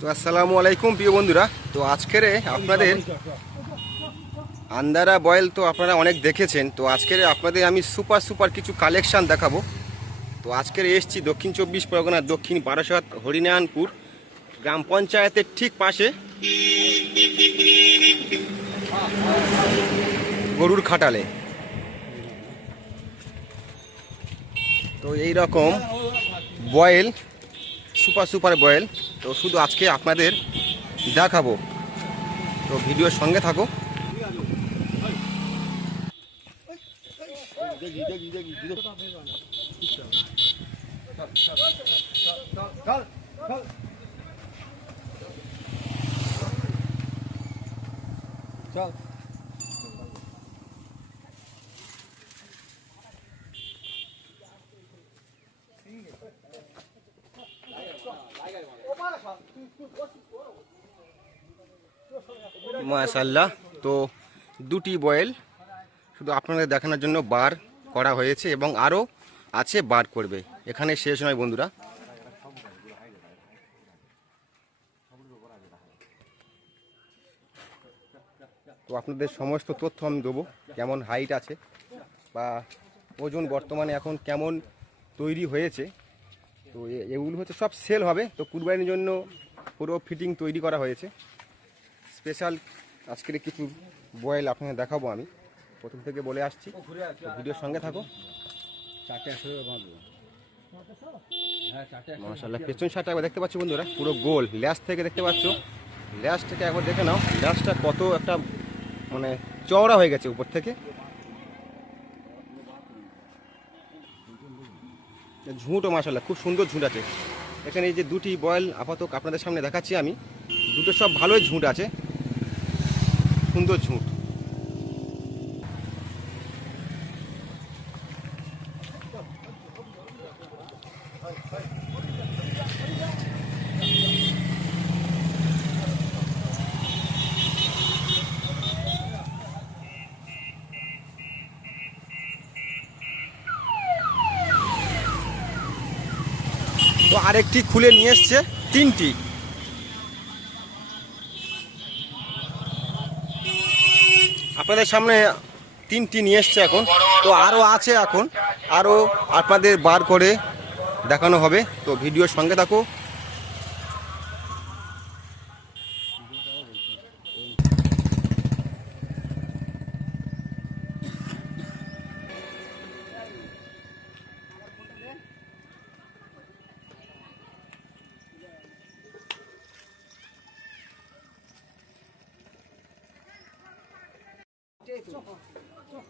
তো আসসালামু আলাইকুম, প্রিয় বন্ধুরা। তো আজকের আপনাদের আন্দারা বয়েল তো আপনারা অনেক দেখেছেন। তো আজকের আপনাদের আমি সুপার সুপার কিছু কালেকশান দেখাবো। তো আজকের এসছি দক্ষিণ চব্বিশ পরগনার দক্ষিণ বারাসাত হরিনারায়ণপুর গ্রাম পঞ্চায়েতের ঠিক পাশে। গরুর খাটালে। তো এই রকম বয়েল, সুপার সুপার বয়েল। তো শুধু আজকে আপনাদের দেখাবো। তো ভিডিওর সঙ্গে থাকো। মাশাল্লাহ তো দুটি বয়েল শুধু আপনাদের দেখানোর জন্য বার করা হয়েছে এবং আরও আছে বার করবে। এখানে শেষ নয় বন্ধুরা। তো আপনাদের সমস্ত তথ্য আমি দেবো কেমন হাইট আছে বা ওজন বর্তমানে এখন কেমন তৈরি হয়েছে। তো এগুলো হচ্ছে সব সেল হবে তো কুরবানির জন্য পুরো ফিটিং তৈরি করা হয়েছে। স্পেশাল আজকের কিছু বয়েল আপনাকে দেখাবো আমি। প্রথম থেকে বলে আসছি ভিডিওর সঙ্গে থাকো। হ্যাঁ পেছন সাইডটা একবার দেখতে পাচ্ছ বন্ধুরা পুরো গোল। ল্যাস থেকে দেখতে পাচ্ছ। ল্যাস থেকে একবার দেখে নাও ল্যাসটা কত একটা মানে চওড়া হয়ে গেছে উপর থেকে। ঝুঁটও মাশাল্লাহ খুব সুন্দর ঝুঁট আছে। এখানে এই যে দুটি বয়েল আপাতত আপনাদের সামনে দেখাচ্ছি আমি। দুটো সব ভালোই ঝুঁট আছে। সুন্দর ঝুঁট। আরেকটি খুলে নিয়ে এসছে, তিনটি। আপনাদের সামনে তিনটি নিয়ে এসছে এখন। তো আরও আছে এখন। আরও আপনাদের বার করে দেখানো হবে। তো ভিডিওর সঙ্গে থাকো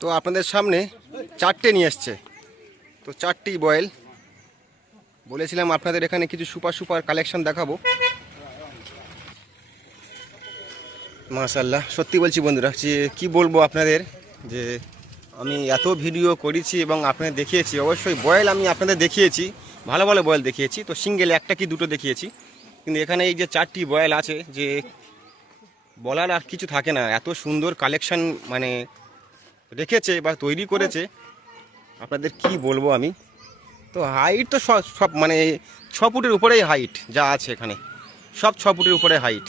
তো আপনাদের সামনে চারটে নিয়ে এসছে তো চারটি বয়েল। বলেছিলাম আপনাদের এখানে কিছু সুপার সুপার কালেকশন দেখাবো। মাশাল্লাহ সত্যি বলছি বন্ধুরা, যে কি বলব আপনাদের, যে আমি এত ভিডিও করেছি এবং আপনাদের দেখিয়েছি, অবশ্যই বয়েল আমি আপনাদের দেখিয়েছি, ভালো ভালো বয়েল দেখিয়েছি, তো সিঙ্গেল একটা কি দুটো দেখিয়েছি। কিন্তু এখানে এই যে চারটি বয়েল আছে, যে বলার আর কিছু থাকে না, এত সুন্দর কালেকশন মানে রেখেছে বা তৈরি করেছে আপনাদের কি বলব আমি? তো হাইট তো সব সব মানে ছ ফুটের উপরেই হাইট যা আছে এখানে। সব ছ ফুটের উপরে হাইট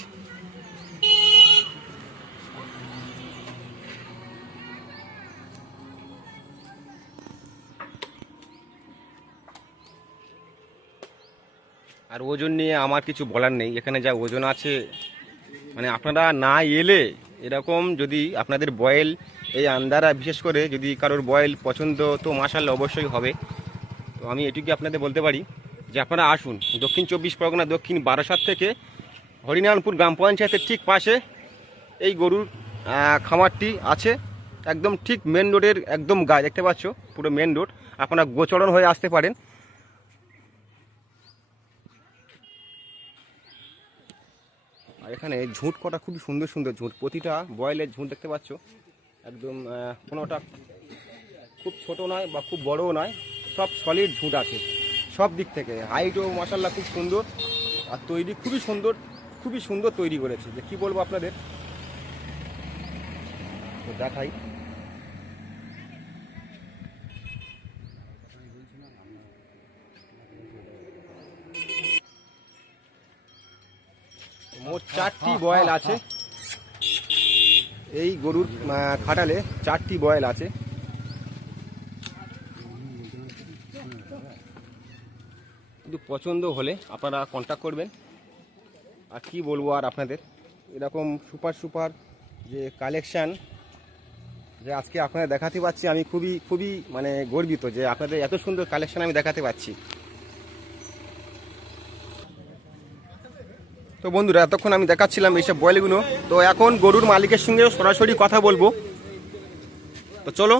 আর ওজন নিয়ে আমার কিছু বলার নেই। এখানে যা ওজন আছে মানে আপনারা না এলে এরকম যদি আপনাদের বয়েল এই আন্দারা, বিশেষ করে যদি কারোর বয়েল পছন্দ, তো মাসাল অবশ্যই হবে। তো আমি এটুকু আপনাদের বলতে পারি যে আপনারা আসুন, দক্ষিণ চব্বিশ পরগনা, দক্ষিণ বারাসাত থেকে হরিনারায়ণপুর গ্রাম পঞ্চায়েতের ঠিক পাশে এই গরুর খামারটি আছে। একদম ঠিক মেন রোডের একদম গায়ে দেখতে পাচ্ছ, পুরো মেন রোড আপনারা গোচরণ হয়ে আসতে পারেন। এখানে ঝুঁট কটা খুবই সুন্দর সুন্দর ঝুঁট। প্রতিটা বয়েলের ঝুঁট দেখতে পাচ্ছ? একদম কোনোটা খুব ছোট নয় বা খুব বড়ও নয়, সব সলিড ঝুঁট আছে। সব দিক থেকে। হাইটও মশাল্লা খুব সুন্দর আর তৈরি খুবই সুন্দর খুবই সুন্দর তৈরি করেছে। যে কী বলব আপনাদের? দেখাই। মোট চারটি বয়েল আছে। এই গরুর খাটালে চারটি বয়েল আছে। কিন্তু পছন্দ হলে আপনারা কন্ট্যাক্ট করবেন। আর কি বলব আর আপনাদের? এরকম সুপার সুপার যে কালেকশান যে আজকে আপনাদের দেখাতে পাচ্ছি, আমি খুবই খুবই মানে গর্বিত যে আপনাদের এত সুন্দর কালেকশান আমি দেখাতে পাচ্ছি। তো বন্ধুরা এতক্ষণ আমি দেখাচ্ছিলাম এইসব বয়েলগুলো। তো এখন গরুর মালিকের সঙ্গে সরাসরি কথা বলব। তো চলো।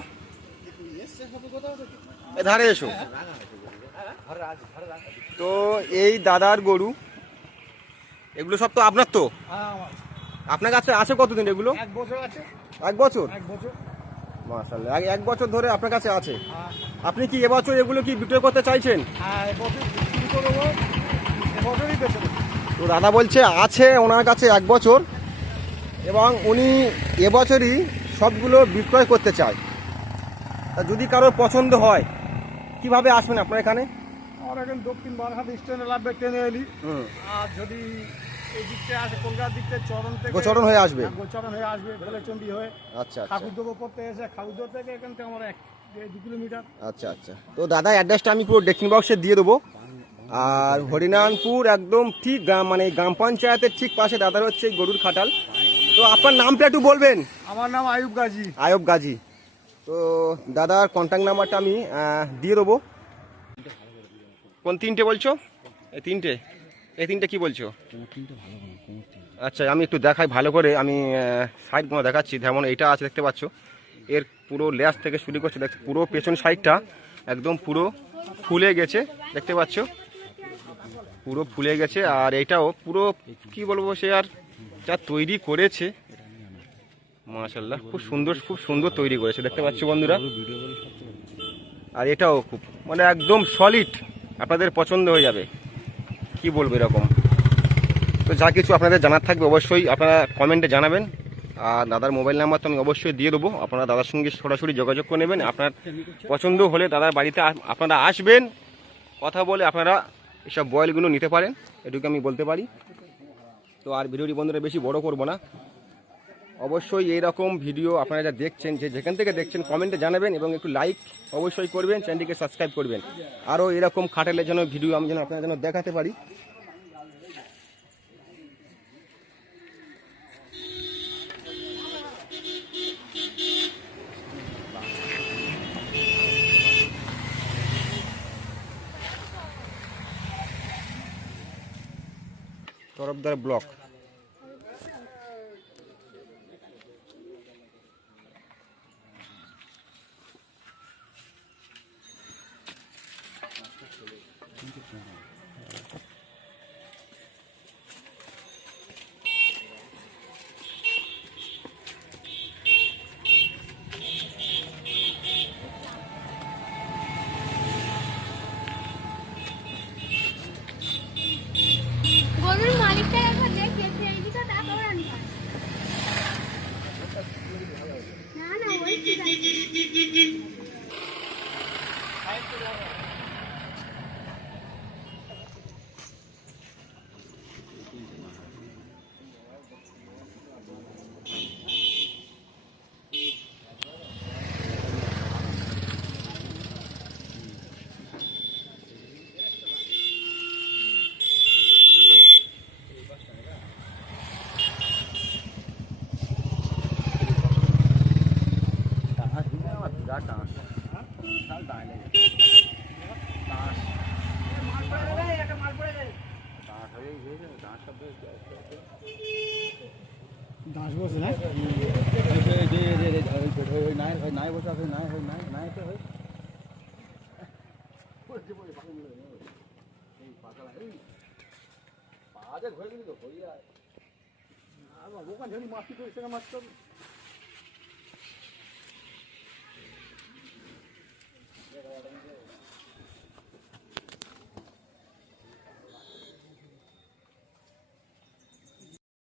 এ ধারে এসো। তো এই দাদার গরু এগুলো সব তো আপনার তো? আপনার কাছে আছে কতদিন এগুলো? এক বছর আছে। এক বছর? এক বছর। মাশাল্লাহ এক- এক বছর ধরে আপনার কাছে আছে? আপনি কি এবছর এগুলো কি বিক্রয় করতে চাইছেন? হ্যাঁ এবছর বিক্রি করে দেবো এবছরই বেঁচে দেবো তো দাদা বলছে আছে ওনার কাছে এক বছর এবং উনি এবছরই সবগুলো বিক্রয় করতে চায়। তা যদি কারোর পছন্দ হয় কীভাবে আসবেন আপনার এখানে? আমার এখন দক্ষিণ বারহাট স্ট্যান্ডে লাগবে ট্রেনে এলি। আর যদি এই দিকটা আসে কলকাতার দিকটা চরণ থেকে গোচরণ হয়ে আসবে। হ্যাঁ, গোচরণ হয়ে আসবে ভোলেচন্ডী হয়ে। আচ্ছা আচ্ছা। এসে থেকে এখান থেকে আমার এক দু কিলোমিটার। আচ্ছা আচ্ছা। তো দাদা অ্যাড্রেসটা আমি পুরো ডেকিং বক্সে দিয়ে দেবো। আর হরিনারায়ণপুর একদম ঠিক গ্রাম মানে গ্রাম পঞ্চায়েতের ঠিক পাশে দাদার হচ্ছে গরুর খাটাল। তো আপনার নামটা একটু বলবেন? আমার নাম আয়ুব গাজী। আয়ব গাজী। তো দাদার কন্ট্যাক্ট নাম্বারটা আমি দিয়ে দেবো। কোন তিনটে বলছো? এই তিনটে। এই তিনটে কি বলছো? আচ্ছা আমি একটু দেখাই ভালো করে আমি সাইডগুলো দেখাচ্ছি যেমন এইটা আছে দেখতে পাচ্ছ। এর পুরো লেস থেকে শুরু করছে দেখ পুরো পেছন সাইডটা একদম পুরো ফুলে গেছে দেখতে পাচ্ছ। পুরো ফুলে গেছে, আর এইটাও পুরো কি বলব সে আর যা তৈরি করেছে। মাশাল্লাহ খুব সুন্দর খুব সুন্দর তৈরি করেছে, দেখতে পাচ্ছ বন্ধুরা। আর এটাও খুব মানে একদম সলিড আপনাদের পছন্দ হয়ে যাবে। কি বলব এরকম। তো যা কিছু আপনাদের জানার থাকবে অবশ্যই আপনারা কমেন্টে জানাবেন, আর দাদার মোবাইল নাম্বার তো আমি অবশ্যই দিয়ে দেবো। আপনারা দাদার সঙ্গে সরাসরি যোগাযোগ করে নেবেন, আপনার পছন্দ হলে দাদার বাড়িতে আপনারা আসবেন, কথা বলে আপনারা এসব বয়েলগুলো নিতে পারেন এটুকু আমি বলতে পারি। তো আর ভিডিওটি বন্ধুরা বেশি বড় করব না। অবশ্যই এই রকম ভিডিও আপনারা যা দেখছেন, যে যেখান থেকে দেখছেন, কমেন্টে জানাবেন এবং একটু লাইক অবশ্যই করবেন, চ্যানেলটিকে সাবস্ক্রাইব করবেন। আরও এরকম খাটেলের জন্য ভিডিও আমি যেন আপনারা যেন দেখাতে পারি। তরফদার ব্লক। গরুর মালিকটা একবার দেখে সেই দিকে তারপর আনতে হবে। না না ওই ঠিক আছে টাঁস দিলে আমার বিরাট টাঁস হয়ে দাঁশ বসে না নাই নাই বসে আছে নাই ওই নাই নাই তো হয় পাঁচে ঘরে গেলি তো হইয়া ওখানে মাছ করেছে মাছ